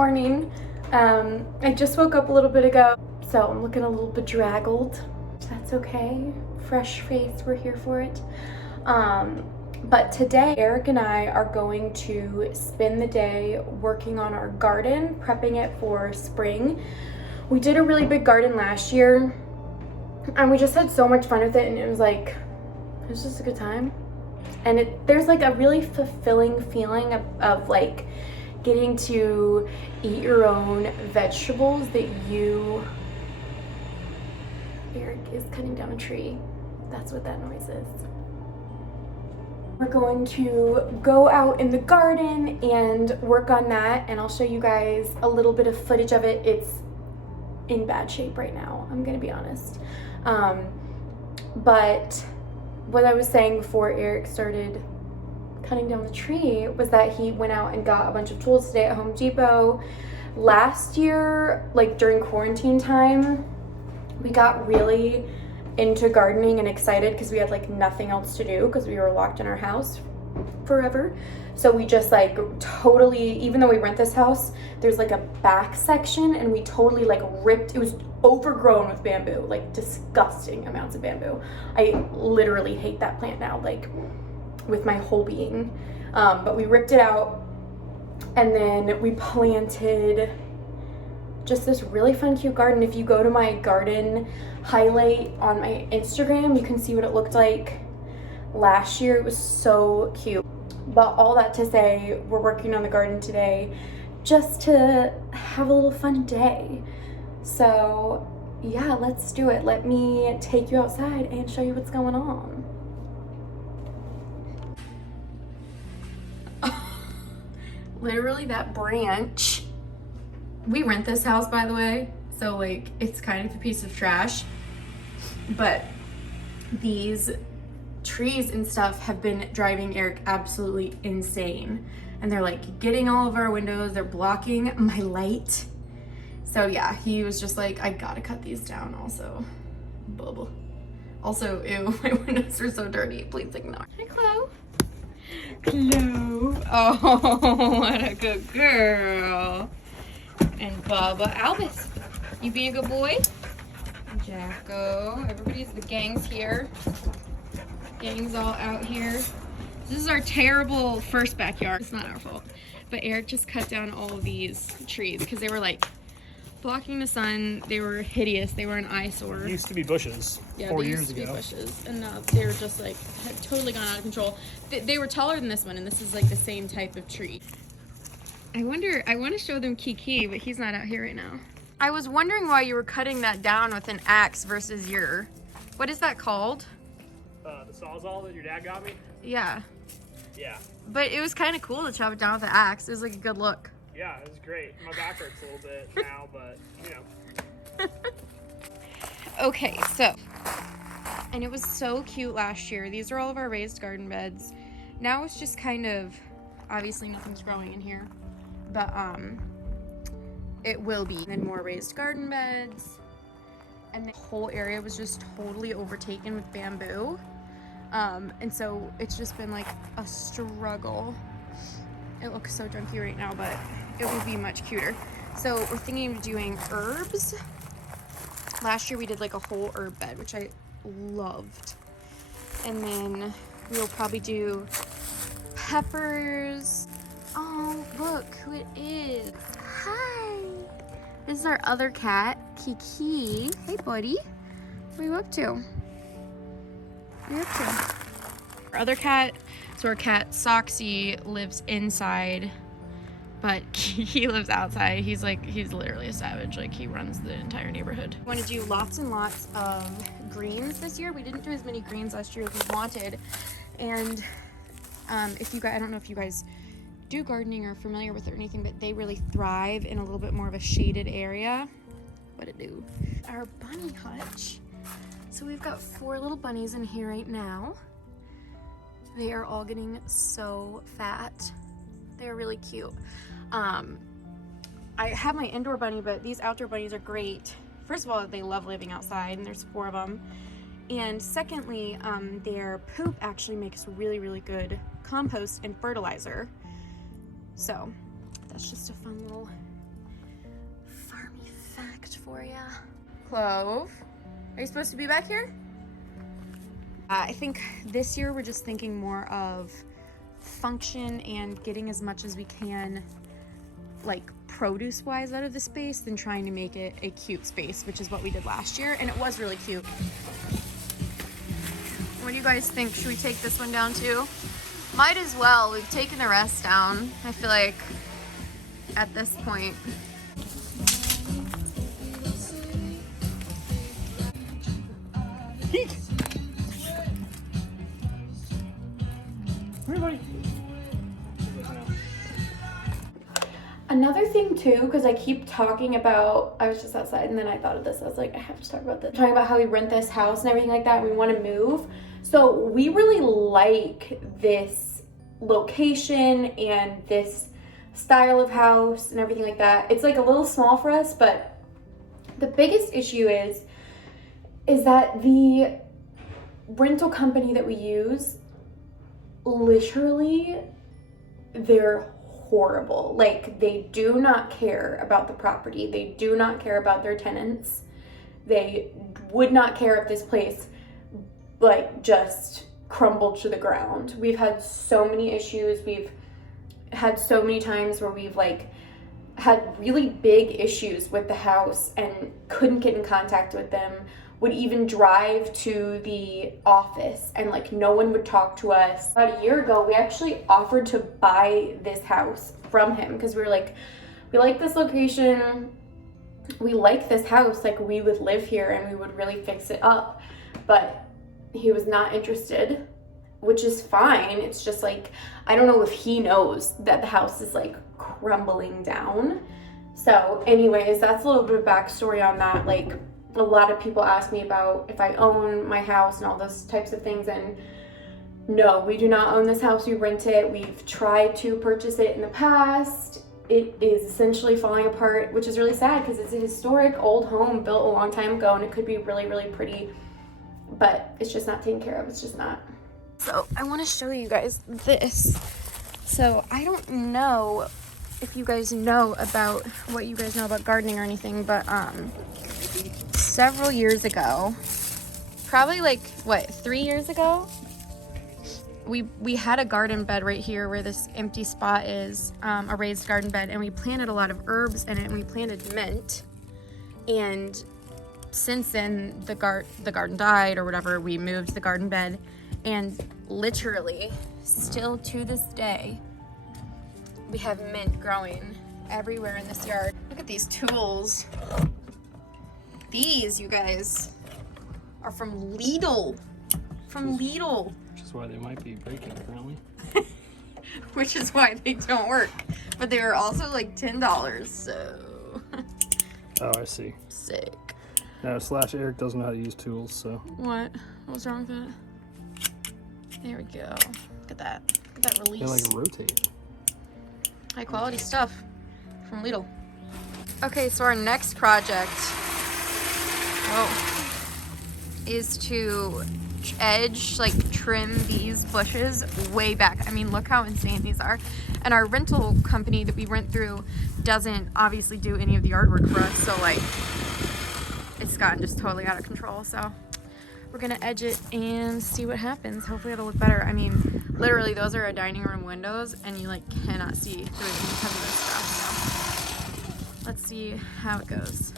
morning. I just woke up a little bit ago, so I'm looking a little bedraggled. That's okay. Fresh face, we're here for it. But today, Eric and I are going to spend the day working on our garden, prepping it for spring. We did a really big garden last year, and we just had so much fun with it, and it was just a good time. And there's like a really fulfilling feeling of like getting to eat your own vegetables that Eric is cutting down a tree. That's what that noise is. We're going to go out in the garden and work on that, and I'll show you guys a little bit of footage of it. It's in bad shape right now, I'm gonna be honest. But what I was saying before Eric started cutting down the tree was that he went out and got a bunch of tools today at Home Depot. Last year, like during quarantine time, we got really into gardening and excited because we had like nothing else to do because we were locked in our house forever. So we just like totally, even though we rent this house, there's like a back section, and we totally like ripped, it was overgrown with bamboo, like disgusting amounts of bamboo. I literally hate that plant now, like with my whole being. But we ripped it out, and then we planted just this really fun, cute garden. If you go to my garden highlight on my Instagram, you can see what it looked like last year. It was so cute. But all that to say, we're working on the garden today just to have a little fun day. So yeah, let's do it. Let me take you outside and show you what's going on. Literally that branch. We rent this house, by the way, so like it's kind of a piece of trash, but these trees and stuff have been driving Eric absolutely insane, and they're like getting all of our windows, they're blocking my light. So yeah, he was just like, I gotta cut these down. Also, bubble. Also, ew, my windows are so dirty, please ignore. Hi, Chloe. Chloe. Oh, what a good girl. And Bubba. Albus, you being a good boy? Jacko. The gang's here. Gang's all out here. This is our terrible first backyard. It's not our fault. But Eric just cut down all of these trees because they were like blocking the sun. They were hideous. They were an eyesore. Used to be bushes. Yeah, 4 they years used to ago. be bushes, and now they were just like had totally gone out of control. They were taller than this one, and this is like the same type of tree. I want to show them Kiki, but he's not out here right now. I was wondering why you were cutting that down with an axe versus what is that called? The Sawzall that your dad got me? Yeah. Yeah. But it was kind of cool to chop it down with an axe. It was like a good look. Yeah, it was great. My back hurts a little bit now, but you know. Okay, so, and it was so cute last year. These are all of our raised garden beds. Now it's just kind of, obviously nothing's growing in here, but it will be. And then more raised garden beds, and the whole area was just totally overtaken with bamboo. And so it's just been like a struggle. It looks so junky right now, but it will be much cuter. So we're thinking of doing herbs. Last year we did like a whole herb bed, which I loved. And then we will probably do peppers. Oh, look who it is. Hi. This is our other cat, Kiki. Hey, buddy. What are you up to? What are you up to? Our other cat, so our cat Soxy lives inside, but Kiki lives outside. He's literally a savage. Like, he runs the entire neighborhood. We want to do lots and lots of greens this year. We didn't do as many greens last year as we wanted. And if you guys, I don't know if you guys do gardening or are familiar with it or anything, but they really thrive in a little bit more of a shaded area. What it do? Our bunny hutch. So we've got 4 little bunnies in here right now. They are all getting so fat. They're really cute. I have my indoor bunny, but these outdoor bunnies are great. First of all, they love living outside, and there's 4 of them. And secondly, their poop actually makes really, really good compost and fertilizer. So that's just a fun little fact for ya. Clove, are you supposed to be back here? I think this year we're just thinking more of function and getting as much as we can, like produce wise, out of the space than trying to make it a cute space, which is what we did last year, and it was really cute. What do you guys think? Should we take this one down too? Might as well. We've taken the rest down, I feel like, at this point. Everybody. Another thing too, because I keep talking about, I was just outside and then I thought of this. I was like, I have to talk about this. Talking about how we rent this house and everything like that. And we want to move. So we really like this location and this style of house and everything like that. It's like a little small for us, but the biggest issue is that the rental company that we use, literally, they're horrible. Like, they do not care about the property. They do not care about their tenants. They would not care if this place like just crumbled to the ground. We've had so many issues. We've had so many times where we've like had really big issues with the house and couldn't get in contact with them. Would even drive to the office and like no one would talk to us. About a year ago, we actually offered to buy this house from him because we were like, we like this location, we like this house, like we would live here and we would really fix it up. But he was not interested, which is fine. It's just like, I don't know if he knows that the house is like crumbling down. So anyways, that's a little bit of backstory on that. Like, a lot of people ask me about if I own my house and all those types of things, and no, we do not own this house. We rent it. We've tried to purchase it in the past. It is essentially falling apart, which is really sad because it's a historic old home built a long time ago and it could be really, really pretty, but it's just not taken care of. It's just not. So I want to show you guys this. So I don't know if you guys know about what you guys know about gardening or anything, but several years ago, probably like what, 3 years ago, we had a garden bed right here where this empty spot is, a raised garden bed, and we planted a lot of herbs in it, and we planted mint. And since then the garden died or whatever, we moved the garden bed, and literally still to this day we have mint growing everywhere in this yard. Look at these tools. These, you guys, are from Lidl. From Lidl. Which is why they might be breaking currently. Which is why they don't work. But they were also like $10, so. Oh, I see. Sick. No, / Eric doesn't know how to use tools, so. What? What's wrong with it? There we go. Look at that. Look at that release. They like rotate. High quality stuff from Lidl. Okay, so our next project is to trim these bushes way back. I mean, look how insane these are. And our rental company that we rent through doesn't obviously do any of the yard work for us, so like it's gotten just totally out of control. So we're gonna edge it and see what happens. Hopefully it'll look better. I mean, literally those are our dining room windows and you like cannot see through them because of this stuff. So let's see how it goes.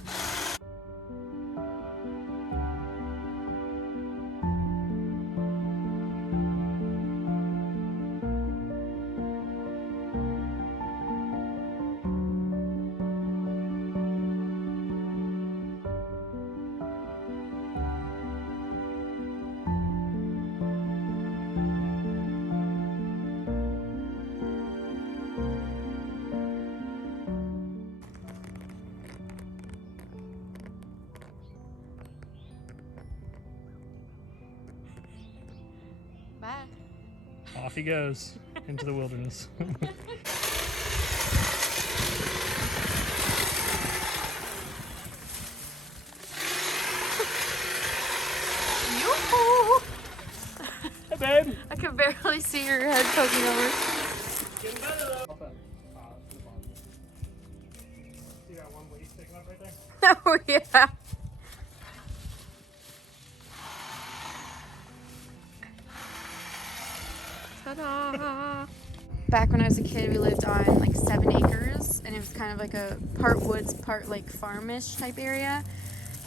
Bye. Off he goes into the wilderness. Yoo-hoo! Hey, babe. I could barely see your head poking over. Getting better though. See that one leaf sticking up right there? Oh, yeah. Ta-da! Back when I was a kid, we lived on like 7 acres, and it was kind of like a part woods, part like farmish type area.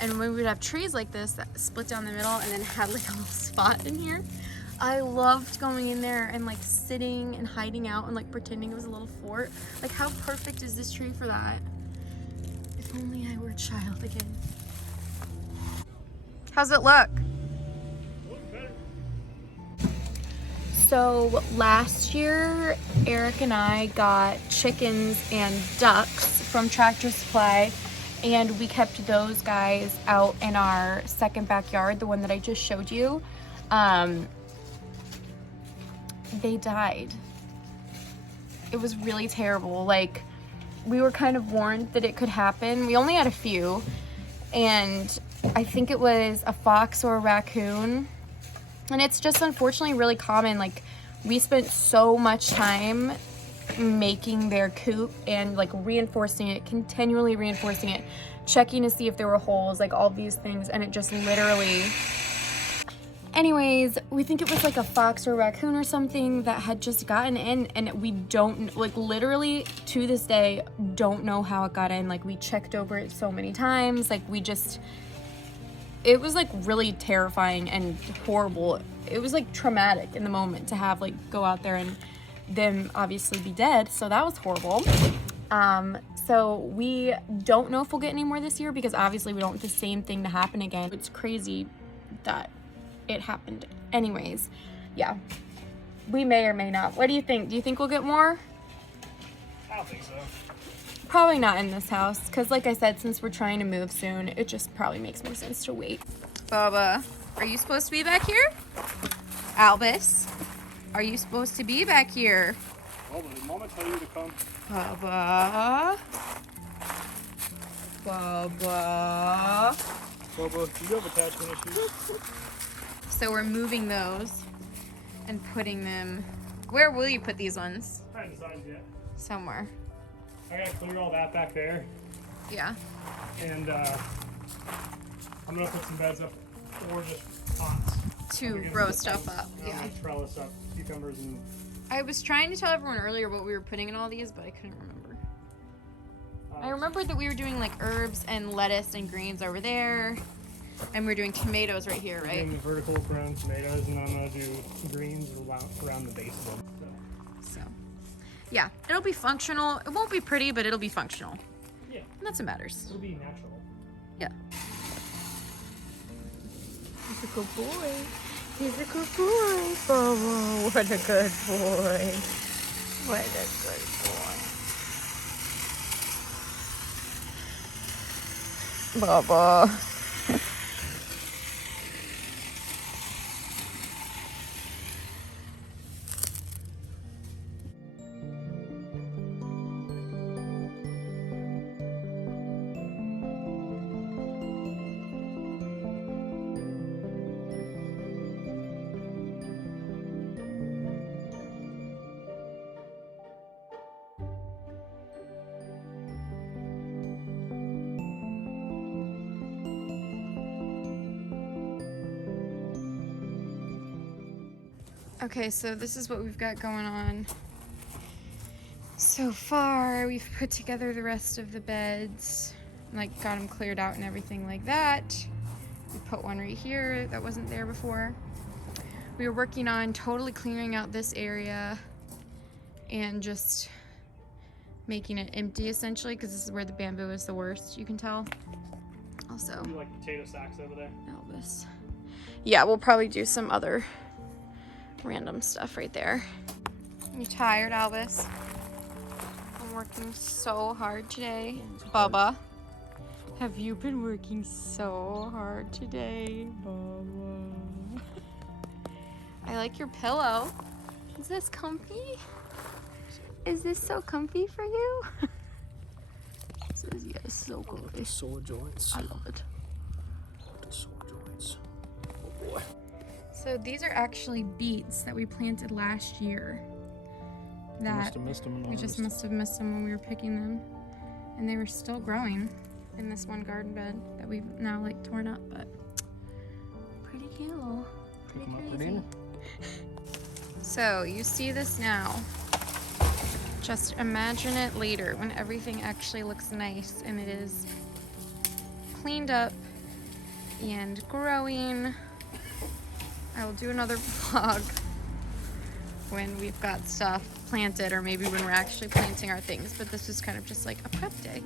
And when we would have trees like this that split down the middle and then had like a little spot in here, I loved going in there and like sitting and hiding out and like pretending it was a little fort. Like, how perfect is this tree for that? If only I were a child again. How's it look? So last year, Eric and I got chickens and ducks from Tractor Supply, and we kept those guys out in our second backyard, the one that I just showed you. They died. It was really terrible. Like, we were kind of warned that it could happen. We only had a few, and I think it was a fox or a raccoon. And it's just unfortunately really common. Like, we spent so much time making their coop and like reinforcing it, continually reinforcing it, checking to see if there were holes, like all these things, and it just literally... Anyways, we think it was like a fox or a raccoon or something that had just gotten in, and we don't, like, literally to this day don't know how it got in. Like, we checked over it so many times. Like, we just... It was like really terrifying and horrible. It was like traumatic in the moment to have like go out there and them obviously be dead. So that was horrible. So we don't know if we'll get any more this year because obviously we don't want the same thing to happen again. It's crazy that it happened. Anyways, yeah, we may or may not. What do you think? Do you think we'll get more? I don't think so. Probably not in this house, because like I said, since we're trying to move soon, it just probably makes more sense to wait. Bubba, are you supposed to be back here? Albus, are you supposed to be back here? Bubba, did Mama tell you to come? Bubba. Bubba. Bubba, do you have attachment issues? So we're moving those and putting them... Where will you put these ones? I haven't decided yet. Somewhere. I gotta clear all that back there. Yeah. And I'm gonna put some beds up or just pots. To grow stuff up. Yeah. Trellis up cucumbers and... I was trying to tell everyone earlier what we were putting in all these, but I couldn't remember. I remembered that we were doing like herbs and lettuce and greens over there. And we're doing tomatoes right here, right? I'm doing the vertical grown tomatoes, and then I'm gonna do greens around the base of them. So, yeah, it'll be functional. It won't be pretty, but it'll be functional. Yeah. And that's what matters. It'll be natural. Yeah. He's a good boy. He's a good boy. Oh, what a good boy. What a good boy. Baba. Okay, so this is what we've got going on. So far, we've put together the rest of the beds, like got them cleared out and everything like that. We put one right here that wasn't there before. We were working on totally clearing out this area and just making it empty essentially, because this is where the bamboo is the worst, you can tell. Also, You like potato sacks over there? Elvis. Yeah, we'll probably do some other random stuff right there. You tired, Albus? I'm working so hard today. Bubba, have you been working so hard today, Bubba? I like your pillow. Is this comfy? Is this so comfy for you? It says yes, so comfy. Sore joints. I love it. The sore joints. Oh boy. So these are actually beets that we planted last year. That Must have missed them in we just August. must have missed them when we were picking them. And they were still growing. in this one garden bed that we've now like torn up, but pretty cool, pretty crazy. So you see this now. Just imagine it later when everything actually looks nice and it is cleaned up and growing. I will do another vlog when we've got stuff planted, or maybe when we're actually planting our things, but this was kind of just like a prep day.